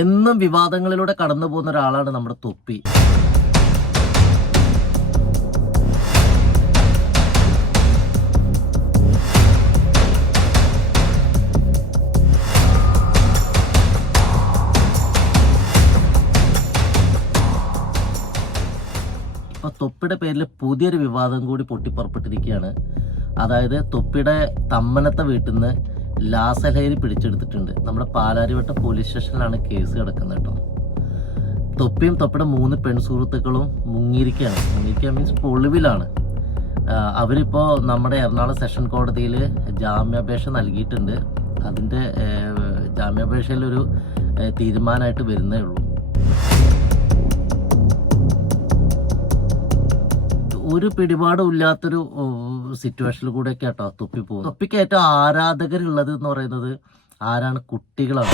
എന്നും വിവാദങ്ങളിലൂടെ കടന്നു പോകുന്ന ഒരാളാണ് നമ്മുടെ തൊപ്പി. ഇപ്പൊ തൊപ്പിയുടെ പേരിൽ പുതിയൊരു വിവാദം കൂടി പൊട്ടിപ്പുറപ്പെട്ടിരിക്കുകയാണ്. അതായത് തൊപ്പിയുടെ തമ്മനത്തെ വീട്ടിൽ നിന്ന് ലാസലഹരി പിടിച്ചെടുത്തിട്ടുണ്ട്. നമ്മുടെ പാലാരിവട്ടം പോലീസ് സ്റ്റേഷനിലാണ് കേസ് കിടക്കുന്നത് കേട്ടോ. തൊപ്പിയും തൊപ്പിയുടെ 3 പെൺസുഹൃത്തുക്കളും മുങ്ങിയിരിക്കുക മീൻസ് ഒളിവിലാണ്. അവരിപ്പോൾ നമ്മുടെ എറണാകുളം സെഷൻ കോടതിയിൽ ജാമ്യാപേക്ഷ നൽകിയിട്ടുണ്ട്. അതിൻ്റെ ജാമ്യാപേക്ഷയിലൊരു തീരുമാനമായിട്ട് വരുന്നേ ഉള്ളൂ. ഒരു പിടിപാടും ഇല്ലാത്തൊരു സിറ്റുവേഷനിൽ കൂടെയൊക്കെ കേട്ടോ തൊപ്പി പോകും. തൊപ്പിക്ക് ഏറ്റവും ആരാധകരുള്ളത് എന്ന് പറയുന്നത് ആരാണ്? കുട്ടികളാണ്.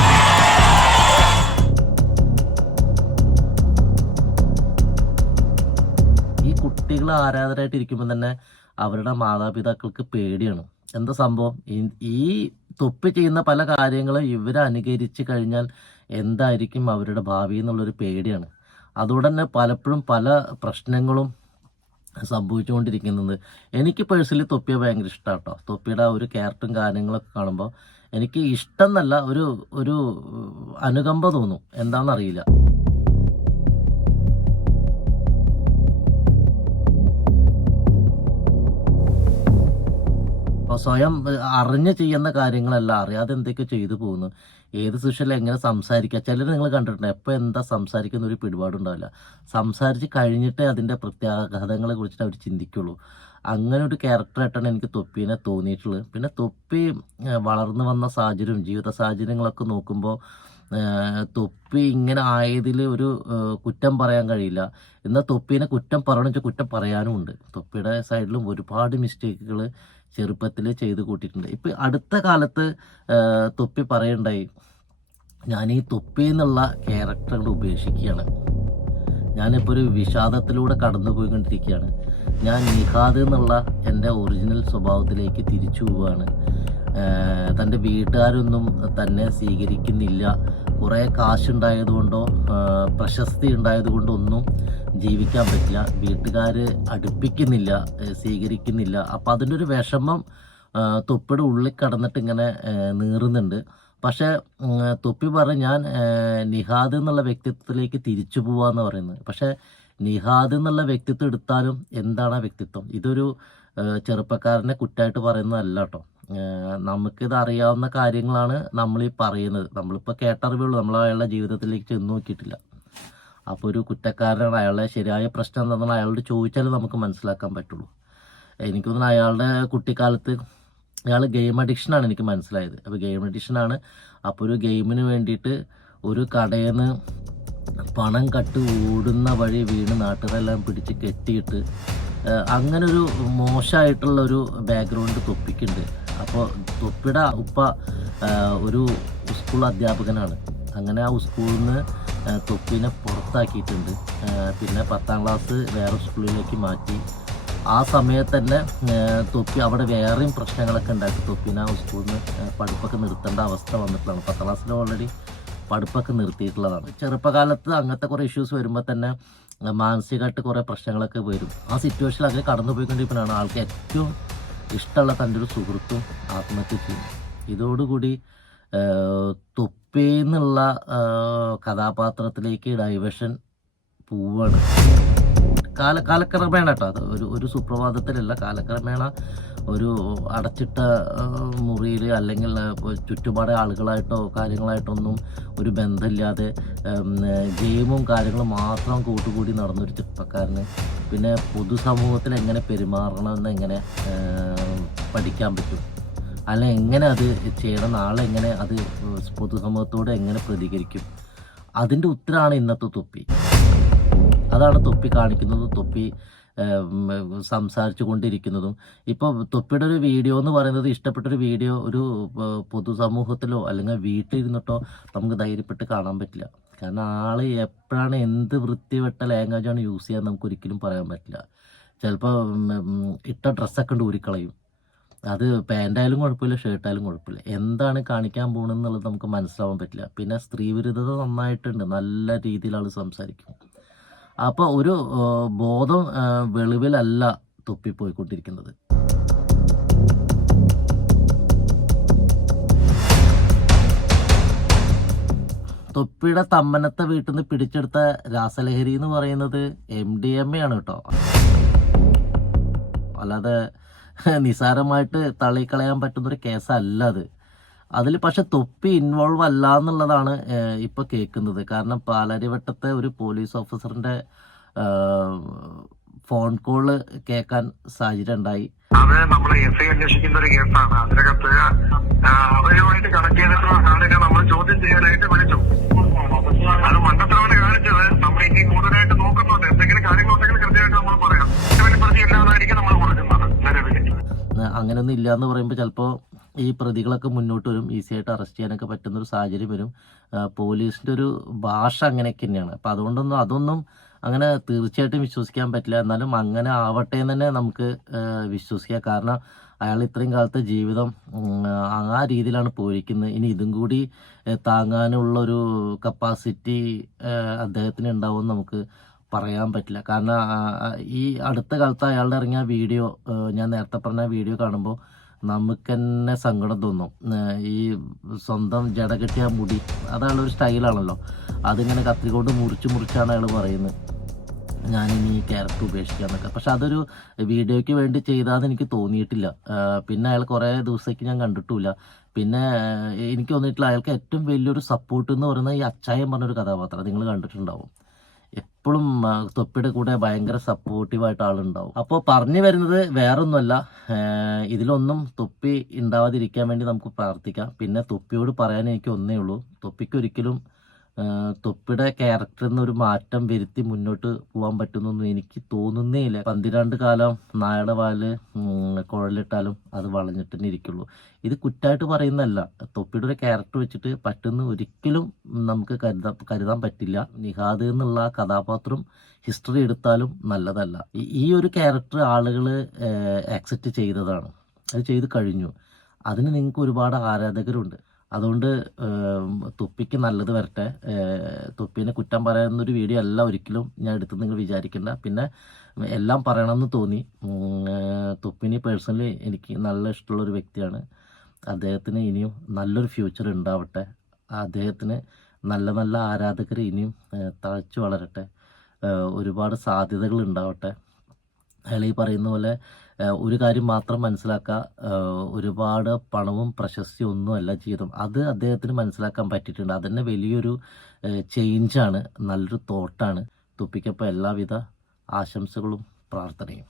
ഈ കുട്ടികൾ ആരാധകരായിട്ട് ഇരിക്കുമ്പോൾ തന്നെ അവരുടെ മാതാപിതാക്കൾക്ക് പേടിയാണ്. എന്താ സംഭവം? ഈ തൊപ്പി ചെയ്യുന്ന പല കാര്യങ്ങളും ഇവരെ അനുകരിച്ച് കഴിഞ്ഞാൽ എന്തായിരിക്കും അവരുടെ ഭാവി എന്നുള്ളൊരു പേടിയാണ്. അതുകൊണ്ട് തന്നെ പലപ്പോഴും പല പ്രശ്നങ്ങളും സംഭവിച്ചുകൊണ്ടിരിക്കുന്നത്. എനിക്ക് പേഴ്സണലി തൊപ്പിയെ ഭയങ്കര ഇഷ്ടമാണ് കേട്ടോ. തൊപ്പിയുടെ ഒരു ക്യാരക്ടറും കാര്യങ്ങളൊക്കെ കാണുമ്പോൾ എനിക്ക് ഇഷ്ടം എന്നല്ല, ഒരു അനുകമ്പ തോന്നും. എന്താണെന്നറിയില്ല. അപ്പോൾ സ്വയം അറിഞ്ഞ് ചെയ്യുന്ന കാര്യങ്ങളല്ല, അറിയാതെ എന്തൊക്കെ ചെയ്തു പോകുന്നു. ഏത് സിറ്റുവേഷനിൽ എങ്ങനെ സംസാരിക്കുക. ചിലർ നിങ്ങൾ കണ്ടിട്ടുണ്ട്, എപ്പോൾ എന്താ സംസാരിക്കുന്ന ഒരു പിടിപാടുണ്ടാവില്ല. സംസാരിച്ച് കഴിഞ്ഞിട്ടേ അതിൻ്റെ പ്രത്യാഘാതങ്ങളെ കുറിച്ചിട്ട് അവർ ചിന്തിക്കുള്ളൂ. അങ്ങനെ ഒരു ക്യാരക്ടറായിട്ടാണ് എനിക്ക് തൊപ്പീനെ തോന്നിയിട്ടുള്ളത്. പിന്നെ തൊപ്പി വളർന്നു വന്ന സാഹചര്യവും ജീവിത സാഹചര്യങ്ങളൊക്കെ നോക്കുമ്പോൾ തൊപ്പി ഇങ്ങനെ ആയതിൽ ഒരു കുറ്റം പറയാൻ കഴിയില്ല. എന്നാൽ തൊപ്പീനെ കുറ്റം പറയണമെന്ന് വെച്ചാൽ കുറ്റം പറയാനും ഉണ്ട്. തൊപ്പിയുടെ സൈഡിലും ഒരുപാട് മിസ്റ്റേക്കുകൾ ചെറുപ്പത്തിൽ ചെയ്ത് കൂട്ടിയിട്ടുണ്ട്. ഇപ്പം അടുത്ത കാലത്ത് തൊപ്പി പറയുണ്ടായി, ഞാൻ ഈ തൊപ്പി എന്നുള്ള ക്യാരക്ടർ ഉപേക്ഷിക്കുകയാണ്. ഞാനിപ്പോൾ ഒരു വിഷാദത്തിലൂടെ കടന്നു പോയിക്കൊണ്ടിരിക്കുകയാണ്. ഞാൻ നിഹാദ് എന്നുള്ള എൻ്റെ ഒറിജിനൽ സ്വഭാവത്തിലേക്ക് തിരിച്ചു പോവുകയാണ്. തൻ്റെ വീട്ടുകാരൊന്നും തന്നെ സ്വീകരിക്കുന്നില്ല. കുറേ കാശുണ്ടായതുകൊണ്ടോ പ്രശസ്തി ഉണ്ടായതുകൊണ്ടോ ഒന്നും ജീവിക്കാൻ പറ്റില്ല. വീട്ടുകാർ അടുപ്പിക്കുന്നില്ല, സ്വീകരിക്കുന്നില്ല. അപ്പം അതിൻ്റെ ഒരു വിഷമം തൊപ്പിയുടെ ഉള്ളിൽ കടന്നിട്ട് ഇങ്ങനെ നീറുന്നുണ്ട്. പക്ഷേ തൊപ്പി പറഞ്ഞ് ഞാൻ നിഹാദ് എന്നുള്ള വ്യക്തിത്വത്തിലേക്ക് തിരിച്ചു പോവാന്ന് പറയുന്നത്. പക്ഷേ നിഹാദ് എന്നുള്ള വ്യക്തിത്വം എടുത്താലും എന്താണ് ആ വ്യക്തിത്വം? ഇതൊരു ചെറുപ്പക്കാരനെ കുറ്റമായിട്ട് പറയുന്നതല്ല കേട്ടോ. നമുക്കിത് അറിയാവുന്ന കാര്യങ്ങളാണ് നമ്മളീ പറയുന്നത്. നമ്മളിപ്പോൾ കേട്ടറിവുള്ളൂ, നമ്മൾ അയാളുടെ ജീവിതത്തിലേക്ക് ചെന്ന് നോക്കിയിട്ടില്ല. അപ്പോൾ ഒരു കുറ്റക്കാരനാണ്, അയാളുടെ ശരിയായ പ്രശ്നം എന്താണെന്ന് അയാളോട് ചോദിച്ചാലേ നമുക്ക് മനസ്സിലാക്കാൻ പറ്റുള്ളൂ. എനിക്ക് തോന്നുന്നു അയാളുടെ കുട്ടിക്കാലത്ത് അയാൾ ഗെയിം അഡിക്ഷനാണ് എനിക്ക് മനസ്സിലായത്. അപ്പോൾ ഗെയിം അഡിക്ഷനാണ്. അപ്പോൾ ഒരു ഗെയിമിന് വേണ്ടിയിട്ട് ഒരു കടയിൽ നിന്ന് പണം കട്ട് ഓടുന്ന വഴി വീണ് നാട്ടുകാരെല്ലാം പിടിച്ച് കെട്ടിയിട്ട് അങ്ങനൊരു മോശമായിട്ടുള്ളൊരു ബാക്ക്ഗ്രൗണ്ട് തൊപ്പിക്കുണ്ട്. അപ്പോൾ തൊപ്പിയുടെ ഉപ്പ ഒരു സ്കൂൾ അധ്യാപകനാണ്. അങ്ങനെ ആ സ്കൂളിൽ നിന്ന് തൊപ്പിനെ പുറത്താക്കിയിട്ടുണ്ട്. പിന്നെ 10ാം ക്ലാസ് വേറെ സ്കൂളിലേക്ക് മാറ്റി. ആ സമയത്ത് തന്നെ തൊപ്പി അവിടെ വേറെയും പ്രശ്നങ്ങളൊക്കെ ഉണ്ടാക്കി തൊപ്പിനെ ആ സ്കൂളിൽ നിന്ന് പഠിപ്പൊക്കെ നിർത്തേണ്ട അവസ്ഥ വന്നിട്ടുള്ളതാണ്. 10ാം ക്ലാസ്സിൽ ഓൾറെഡി പഠിപ്പൊക്കെ നിർത്തിയിട്ടുള്ളതാണ്. ചെറുപ്പകാലത്ത് അങ്ങനത്തെ കുറേ ഇഷ്യൂസ് വരുമ്പോൾ തന്നെ മാനസികമായിട്ട് കുറേ പ്രശ്നങ്ങളൊക്കെ വരും. ആ സിറ്റുവേഷനിൽ അങ്ങനെ കടന്നു പോയിക്കൊണ്ടിരിക്കുന്നതാണ് ആൾക്ക് ഏറ്റവും ഇഷ്ടമുള്ള തൻ്റെ ഒരു സുഹൃത്തും ആത്മഹത്യ ചെയ്യും. ഇതോടുകൂടി തൊപ്പി എന്നുള്ള കഥാപാത്രത്തിലേക്ക് ഡൈവേഷൻ പോവാണ്. കാലക്രമേണ കേട്ടോ, അത് ഒരു സുപ്രഭാതത്തിലല്ല. കാലക്രമേണ ഒരു അടച്ചിട്ട മുറിയിൽ അല്ലെങ്കിൽ ചുറ്റുപാട് ആളുകളായിട്ടോ കാര്യങ്ങളായിട്ടൊന്നും ഒരു ബന്ധമില്ലാതെ ഗെയിമും കാര്യങ്ങളും മാത്രം കൂട്ടുകൂടി നടന്നൊരു ചെറുപ്പക്കാരന് പിന്നെ പൊതുസമൂഹത്തിൽ എങ്ങനെ പെരുമാറണമെന്ന് എങ്ങനെ പഠിക്കാൻ പറ്റും, അല്ല എങ്ങനെ അത് ചെയ്യണം, നാളെ എങ്ങനെ അത് പൊതുസമൂഹത്തോട് എങ്ങനെ പ്രതികരിക്കും, അതിൻ്റെ ഉത്തരമാണ് ഇന്നത്തെ തൊപ്പി. അതാണ് തൊപ്പി കാണിക്കുന്നതും തൊപ്പി സംസാരിച്ചു കൊണ്ടിരിക്കുന്നതും. ഇപ്പോൾ തൊപ്പിയുടെ ഒരു വീഡിയോ എന്ന് പറയുന്നത്, ഇഷ്ടപ്പെട്ടൊരു വീഡിയോ ഒരു പൊതുസമൂഹത്തിലോ അല്ലെങ്കിൽ വീട്ടിലിരുന്നിട്ടോ നമുക്ക് ധൈര്യപ്പെട്ട് കാണാൻ പറ്റില്ല. കാരണം ആൾ എപ്പോഴാണ് എന്ത് വൃത്തിവെട്ട ലാംഗ്വേജാണ് യൂസ് ചെയ്യാൻ നമുക്ക് ഒരിക്കലും പറയാൻ പറ്റില്ല. ചിലപ്പോൾ ഇട്ട ഡ്രസ്സൊക്കെ ഉണ്ട് ഊരിക്കളയും. അത് പാൻ്റായാലും കുഴപ്പമില്ല, ഷർട്ടായാലും കുഴപ്പമില്ല. എന്താണ് കാണിക്കാൻ പോകണമെന്നുള്ളത് നമുക്ക് മനസ്സിലാവാൻ പറ്റില്ല. പിന്നെ സ്ത്രീവിരുദ്ധത നന്നായിട്ടുണ്ട്, നല്ല രീതിയിൽ ആൾ സംസാരിക്കും. അപ്പോൾ ഒരു ബോധം വെളിവിലല്ല തൊപ്പി പോയിക്കൊണ്ടിരിക്കുന്നത്. തൊപ്പിയുടെ തമ്മനത്തെ വീട്ടിൽ നിന്ന് പിടിച്ചെടുത്ത രാസലഹരി എന്ന് പറയുന്നത് MDMA ആണ് കേട്ടോ. അല്ലാതെ നിസാരമായിട്ട് തള്ളിക്കളയാൻ പറ്റുന്നൊരു കേസല്ല അത്. അതിൽ പക്ഷെ തൊപ്പി ഇൻവോൾവ് അല്ല എന്നുള്ളതാണ് ഇപ്പോൾ കേൾക്കുന്നത്. കാരണം പാലാരിവട്ടത്തെ ഒരു പോലീസ് ഓഫീസറിൻ്റെ ഫോൺ കോള് കേൾക്കാൻ സാഹചര്യം ഉണ്ടായി. അത് നമ്മൾ SI അന്വേഷിക്കുന്ന ഒരു കേസാണ്. അതിനകത്ത് അവരുമായിട്ട് കണക്ട് ചെയ്തിട്ടുള്ള ആളിനെ നമ്മൾ ചോദ്യം ചെയ്യാനായിട്ട് വിളിച്ചു. അത് മണ്ടത്തരവന് കാണിച്ചത് നമ്മൾ ഇനി കൂടുതലായിട്ട് നോക്കുന്നുണ്ട്. എന്തെങ്കിലും കാര്യങ്ങളുണ്ടെങ്കിൽ കൃത്യമായിട്ട് നമ്മൾ പറയാം. പ്രതി ഇല്ലാതായിരിക്കും നമ്മൾ കൊടുക്കുന്നത് നിലവിൽ. അങ്ങനെയൊന്നും ഇല്ല എന്ന് പറയുമ്പോൾ ചിലപ്പോൾ ഈ പ്രതികളൊക്കെ മുന്നോട്ട് വരും, ഈസി ആയിട്ട് അറസ്റ്റ് ചെയ്യാനൊക്കെ പറ്റുന്നൊരു സാഹചര്യം വരും. പോലീസിൻ്റെ ഒരു ഭാഷ അങ്ങനെയൊക്കെ തന്നെയാണ്. അപ്പോൾ അതൊന്നും അങ്ങനെ തീർച്ചയായിട്ടും വിശ്വസിക്കാൻ പറ്റില്ല. എന്നാലും അങ്ങനെ ആവട്ടെ എന്ന് തന്നെ നമുക്ക് വിശ്വസിക്കാം. കാരണം അയാൾ ഇത്രയും കാലത്തെ ജീവിതം ആ രീതിയിലാണ് പോയിരിക്കുന്നത്. ഇനി ഇതും കൂടി താങ്ങാനുള്ളൊരു കപ്പാസിറ്റി അദ്ദേഹത്തിന് ഉണ്ടാവുമെന്ന് നമുക്ക് പറയാൻ പറ്റില്ല. കാരണം ഈ അടുത്ത കാലത്ത് അയാളുടെ ഇറങ്ങിയ വീഡിയോ, ഞാൻ നേരത്തെ പറഞ്ഞ വീഡിയോ കാണുമ്പോൾ നമുക്ക് തന്നെ സങ്കടം തോന്നും. ഈ സ്വന്തം ജട കെട്ടിയ മുടി, അതയാളൊരു സ്റ്റൈലാണല്ലോ, അതിങ്ങനെ കത്തിക്കൊണ്ട് മുറിച്ചാണ് അയാൾ പറയുന്നത് ഞാനിനി ഈ ക്യാരക്ടർ ഉപേക്ഷിക്കാന്നൊക്കെ. പക്ഷെ അതൊരു വീഡിയോയ്ക്ക് വേണ്ടി ചെയ്താന്ന് എനിക്ക് തോന്നിയിട്ടില്ല. പിന്നെ അയാൾ കുറേ ദിവസത്തേക്ക് ഞാൻ കണ്ടിട്ടില്ല. പിന്നെ എനിക്ക് തോന്നിയിട്ടില്ല. അയാൾക്ക് ഏറ്റവും വലിയൊരു സപ്പോർട്ട് എന്ന് പറയുന്നത് ഈ അച്ചായൻ പറഞ്ഞൊരു കഥാപാത്രം നിങ്ങൾ കണ്ടിട്ടുണ്ടാവും. എപ്പോഴും തൊപ്പിയുടെ കൂടെ ഭയങ്കര സപ്പോർട്ടീവായിട്ട് ആളുണ്ടാവും. അപ്പോൾ പറഞ്ഞു വരുന്നത് വേറൊന്നുമല്ല, ഇതിലൊന്നും തൊപ്പി ഉണ്ടാവാതിരിക്കാൻ വേണ്ടി നമുക്ക് പ്രാർത്ഥിക്കാം. പിന്നെ തൊപ്പിയോട് പറയാൻ എനിക്ക് ഒന്നേ ഉള്ളൂ, തൊപ്പിക്കൊരിക്കലും തൊപ്പിയുടെ ക്യാരക്ടറിൽ നിന്ന് ഒരു മാറ്റം വരുത്തി മുന്നോട്ട് പോകാൻ പറ്റുന്നൊന്നും എനിക്ക് തോന്നുന്നേ ഇല്ല. 12 കാലം നായയുടെ വാല് കുഴലിട്ടാലും അത് വളഞ്ഞിട്ട് തന്നെ ഇരിക്കുള്ളൂ. ഇത് കുറ്റമായിട്ട് പറയുന്നതല്ല. തൊപ്പിയുടെ ഒരു ക്യാരക്ടർ വെച്ചിട്ട് പറ്റുന്ന ഒരിക്കലും നമുക്ക് കരുതാൻ പറ്റില്ല. നിഹാദ് എന്നുള്ള കഥാപാത്രം ഹിസ്റ്ററി എടുത്താലും നല്ലതല്ല. ഈ ഒരു ക്യാരക്ടർ ആളുകൾ ആക്സെപ്റ്റ് ചെയ്തതാണ്, അത് ചെയ്ത് കഴിഞ്ഞു. അതിന് നിങ്ങൾക്ക് ഒരുപാട് ആരാധകരുണ്ട്. അതുകൊണ്ട് തൊപ്പിക്ക് നല്ലത് വരട്ടെ. തൊപ്പീനെ കുറ്റം പറയുന്നൊരു വീഡിയോ അല്ല ഒരിക്കലും ഞാൻ എടുത്ത് നിങ്ങൾ വിചാരിക്കേണ്ട. പിന്നെ എല്ലാം പറയണമെന്ന് തോന്നി. തൊപ്പിനെ പേഴ്സണലി എനിക്ക് നല്ല ഇഷ്ടമുള്ളൊരു വ്യക്തിയാണ്. അദ്ദേഹത്തിന് ഇനിയും നല്ലൊരു ഫ്യൂച്ചർ ഉണ്ടാവട്ടെ. അദ്ദേഹത്തിന് നല്ല നല്ല ആരാധകർ ഇനിയും തഴച്ചു വളരട്ടെ. ഒരുപാട് സാധ്യതകൾ ഉണ്ടാവട്ടെ. അയാൾ ഈ പറയുന്ന പോലെ ഒരു കാര്യം മാത്രം മനസ്സിലാക്കുക, ഒരുപാട് പണവും പ്രശസ്തിയും ഒന്നുമല്ല ജീവിതം. അത് അദ്ദേഹത്തിന് മനസ്സിലാക്കാൻ പറ്റിയിട്ടുണ്ട്. അതന്നെ വലിയൊരു ചേഞ്ചാണ്, നല്ലൊരു തോട്ടാണ്. തൊപ്പിക്കപ്പോൾ എല്ലാവിധ ആശംസകളും പ്രാർത്ഥനയും.